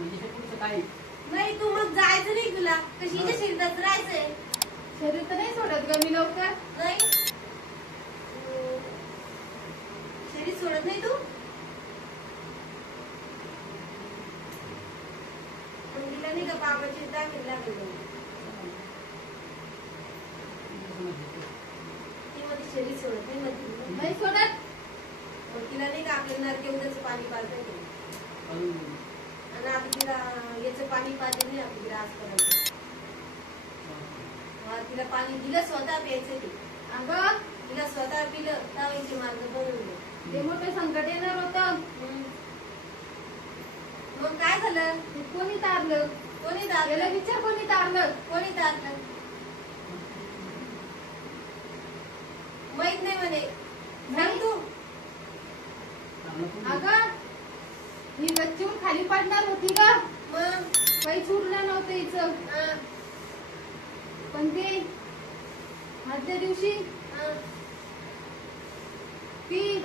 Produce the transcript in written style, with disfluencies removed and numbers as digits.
नाही तू मग जायचं नाही तुला कशीच्या शरीरात राहायचंय शरीर तर नाही सोडत ग मी लवकर नाही शरीर सोडत नाही तू मंदिरला नाही का बाबाची दाखल लागली ती मध्ये शरीर सोडत नाही मध्ये नाही सोडत मग तिला नाही का आपल्या नरकेवद्याचं पाणी पाजत आणि आता तिला याचं पाणी पाहिजे नाही आपली तिला आजपर्यंत तिला पाणी दिलं स्वतः प्यायचं ते अगं तिला स्वतः पिलं तावायचे मार्ग बनवले ते मोठं संकट येणार होतं मग काय झालं कोणी तारलं कोणी त्याला तारलं विचार कोणी तारलं कोणी तारलं माहित नाही म्हणे सांग तू अगं ही गच्चीहून खाली पडणार होती का मग काहीच उरलं नव्हतं हिचं पण ते आदल्या दिवशी ती